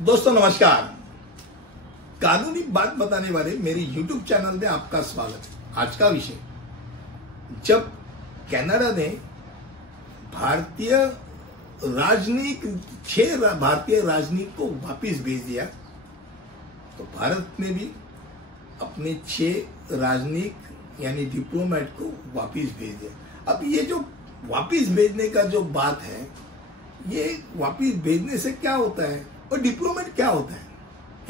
दोस्तों नमस्कार। कानूनी बात बताने वाले मेरे YouTube चैनल में आपका स्वागत है। आज का विषय, जब कनाडा ने भारतीय राजनीति को वापस भेज दिया तो भारत ने भी अपने 6 राजनीतिक यानी डिप्लोमेट को वापस भेज दिया। अब ये जो वापस भेजने का जो बात है, ये वापस भेजने से क्या होता है और डिप्लोमेट क्या होता है,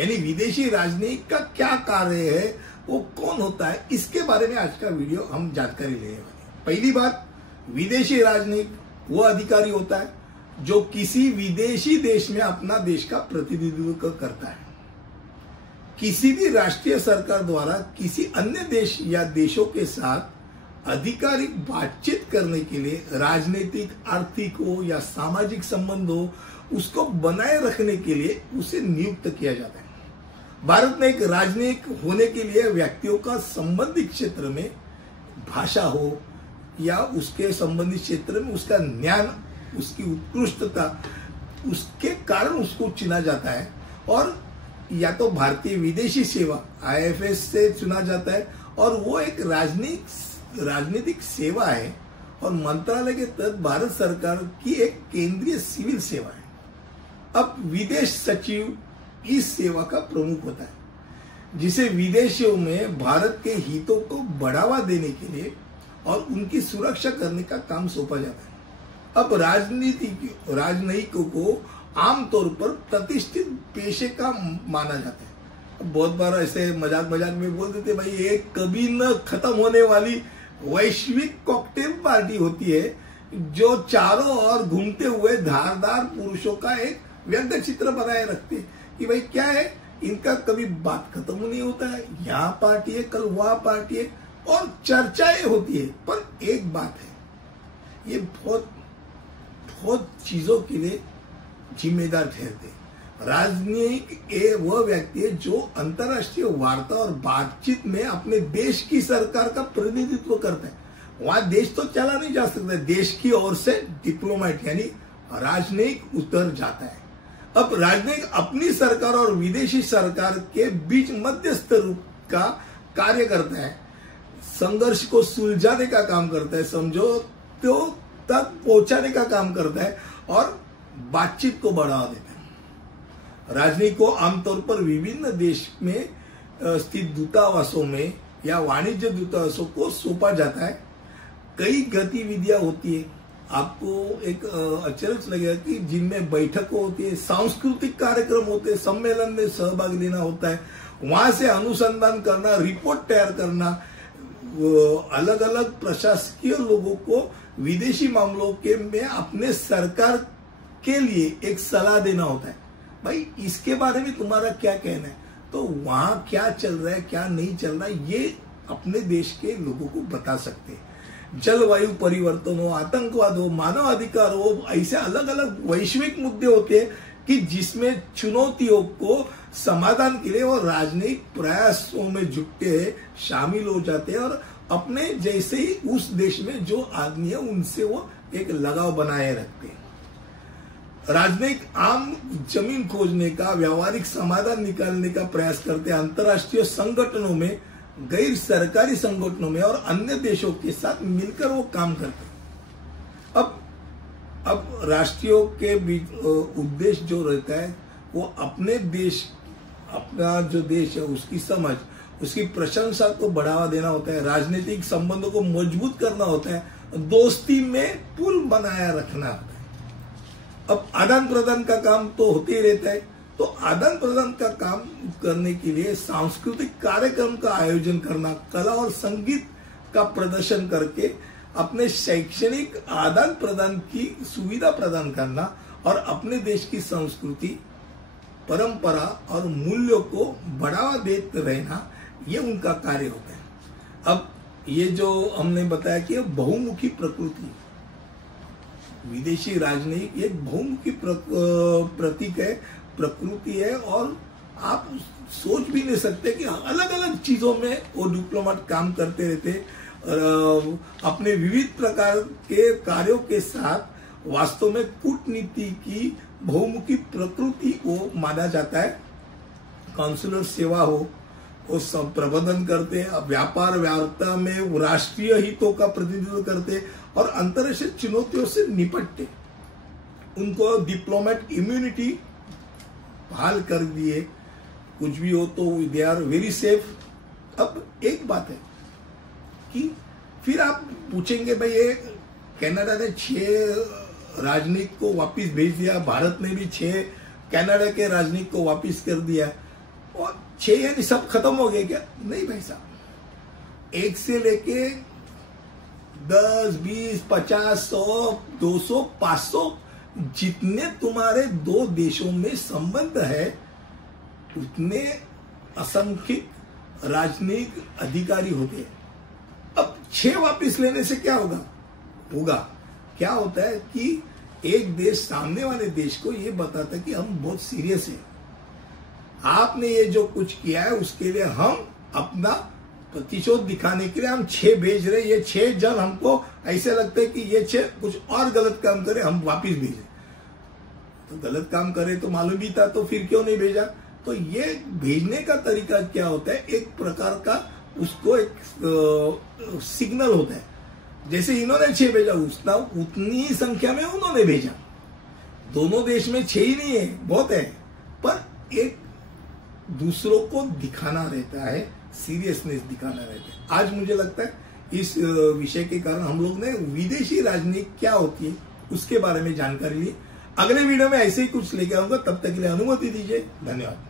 यानी विदेशी राजनीति का क्या कार्य है, वो कौन होता है, इसके बारे में आज का वीडियो हम जानकारी लेने वाले हैं। पहली बात, विदेशी राजनीति वो अधिकारी होता है जो किसी विदेशी देश में अपना देश का प्रतिनिधित्व करता है। किसी भी राष्ट्रीय सरकार द्वारा किसी अन्य देश या देशों के साथ आधिकारिक बातचीत करने के लिए राजनीतिक, आर्थिक हो या सामाजिक संबंध हो, उसको बनाए रखने के लिए उसे नियुक्त किया जाता है। भारत में एक राजनीतिक होने के लिए व्यक्तियों का संबंधित क्षेत्र में भाषा हो या उसके संबंधित क्षेत्र में उसका ज्ञान, उसकी उत्कृष्टता, उसके कारण उसको चुना जाता है। और या तो भारतीय विदेशी सेवा IFS से चुना जाता है और वो एक राजनीतिक सेवा है और मंत्रालय के तहत भारत सरकार की एक केंद्रीय सिविल सेवा है। अब विदेश सचिव इस सेवा का प्रमुख होता है, जिसे विदेशों में भारत के हितों को बढ़ावा देने के लिए और उनकी सुरक्षा करने का काम सौंपा जाता है। अब राजनयिकों को आमतौर पर प्रतिष्ठित पेशे का माना जाता है। बहुत बार ऐसे मजाक में बोल देते, भाई ये कभी न खत्म होने वाली वैश्विक कॉकटेल पार्टी होती है जो चारों ओर घूमते हुए धारदार पुरुषों का एक व्यंग्य चित्र बनाए रखते हैं कि भाई क्या है, इनका कभी बात खत्म नहीं होता है, यहाँ पार्टी है, कल वहां पार्टी है और चर्चाएं होती है। पर एक बात है, ये बहुत चीजों के लिए जिम्मेदार ठहरते हैं। राजनीतिक वह व्यक्ति है जो अंतर्राष्ट्रीय वार्ता और बातचीत में अपने देश की सरकार का प्रतिनिधित्व करता है। वहां देश तो चला नहीं जा सकता, देश की ओर से डिप्लोमेट यानी राजनयिक उतर जाता है। अब राजनयिक अपनी सरकार और विदेशी सरकार के बीच मध्यस्थ रूप का कार्य करता है, संघर्ष को सुलझाने का काम करता है, समझौते तक पहुंचाने का काम करता है और बातचीत को बढ़ावा देता है। राजनयिक को आमतौर पर विभिन्न देश में स्थित दूतावासों में या वाणिज्य दूतावासों को सौंपा जाता है। कई गतिविधियां होती है, आपको एक अचरज लगेगा कि जिनमें बैठकें होती है, सांस्कृतिक कार्यक्रम होते हैं, सम्मेलन में सहभाग लेना होता है, वहां से अनुसंधान करना, रिपोर्ट तैयार करना, अलग अलग प्रशासकीय लोगों को विदेशी मामलों के में अपने सरकार के लिए एक सलाह देना होता है। भाई इसके बारे में तुम्हारा क्या कहना है, तो वहां क्या चल रहा है, क्या नहीं चल रहा है, ये अपने देश के लोगों को बता सकते हैं। जलवायु परिवर्तन हो, आतंकवाद हो, मानव अधिकार हो, ऐसे अलग अलग वैश्विक मुद्दे होते हैं कि जिसमें चुनौतियों को समाधान के लिए वो राजनीतिक प्रयासों में जुटते हैं, शामिल हो जाते हैं और अपने जैसे ही उस देश में जो आदमी है उनसे वो एक लगाव बनाए रखते हैं। राजनयिक आम जमीन खोजने का, व्यावहारिक समाधान निकालने का प्रयास करते हैं। अंतर्राष्ट्रीय संगठनों में, गैर सरकारी संगठनों में और अन्य देशों के साथ मिलकर वो काम करते हैं। अब राष्ट्रीयों के बीच उद्देश्य जो रहता है वो अपने देश, अपना जो देश है उसकी समझ, उसकी प्रशंसा को बढ़ावा देना होता है, राजनीतिक संबंधों को मजबूत करना होता है, दोस्ती में पुल बनाया रखना होता है। अब आदान प्रदान का काम तो होते ही रहता है, तो आदान प्रदान का काम करने के लिए सांस्कृतिक कार्यक्रम का आयोजन करना, कला और संगीत का प्रदर्शन करके अपने शैक्षणिक आदान प्रदान की सुविधा प्रदान करना और अपने देश की संस्कृति, परंपरा और मूल्यों को बढ़ावा देते रहना, ये उनका कार्य होता है। अब ये जो हमने बताया कि बहुमुखी प्रकृति, विदेशी राजनीति एक बहुमुखी प्रतीक है, प्रकृति है और आप सोच भी नहीं सकते कि अलग अलग चीजों में वो डिप्लोमेट काम करते रहते और अपने विविध प्रकार के कार्यों के साथ वास्तव में कूटनीति की बहुमुखी प्रकृति को माना जाता है। काउंसलर सेवा हो, वो सब प्रबंधन करते, व्यापार वार्ता में राष्ट्रीय हितों का प्रतिनिधित्व करते और अंतर्राष्ट्रीय चुनौतियों से निपटते। उनको डिप्लोमेट इम्यूनिटी बहाल कर दिए, कुछ भी हो तो दे आर वेरी सेफ। अब एक बात है कि फिर आप पूछेंगे भाई ये कनाडा ने 6 राजनयिक को वापस भेज दिया, भारत ने भी 6 कनाडा के राजनयिक को वापस कर दिया और 6 यानी सब खत्म हो गए क्या? नहीं भाई साहब, 1 से लेके 10, 20, 50, 100, 200, 500 जितने तुम्हारे 2 देशों में संबंध है उतने असंख्य राजनयिक अधिकारी होते हैं। अब 6 वापस लेने से क्या होगा क्या होता है कि एक देश सामने वाले देश को ये बताता है कि हम बहुत सीरियस हैं, आपने ये जो कुछ किया है उसके लिए हम अपना प्रतिशोध दिखाने के लिए हम 6 भेज रहे। ये 6 जन हमको ऐसे लगता है कि ये 6 कुछ और गलत काम करे, हम वापिस भेजे। तो गलत काम करे तो मालूम भी था, तो फिर क्यों नहीं भेजा? तो ये भेजने का तरीका क्या होता है, एक प्रकार का उसको एक सिग्नल होता है। जैसे इन्होंने 6 भेजा, उतनी ही संख्या में उन्होंने भेजा। दोनों देश में 6 ही नहीं है, बहुत है, पर एक दूसरों को दिखाना रहता है, सीरियसनेस दिखाना रहता है। आज मुझे लगता है इस विषय के कारण हम लोग ने विदेशी राजनीति क्या होती है उसके बारे में जानकारी ली। अगले वीडियो में ऐसे ही कुछ लेके आऊंगा, तब तक के लिए अनुमति दीजिए। धन्यवाद।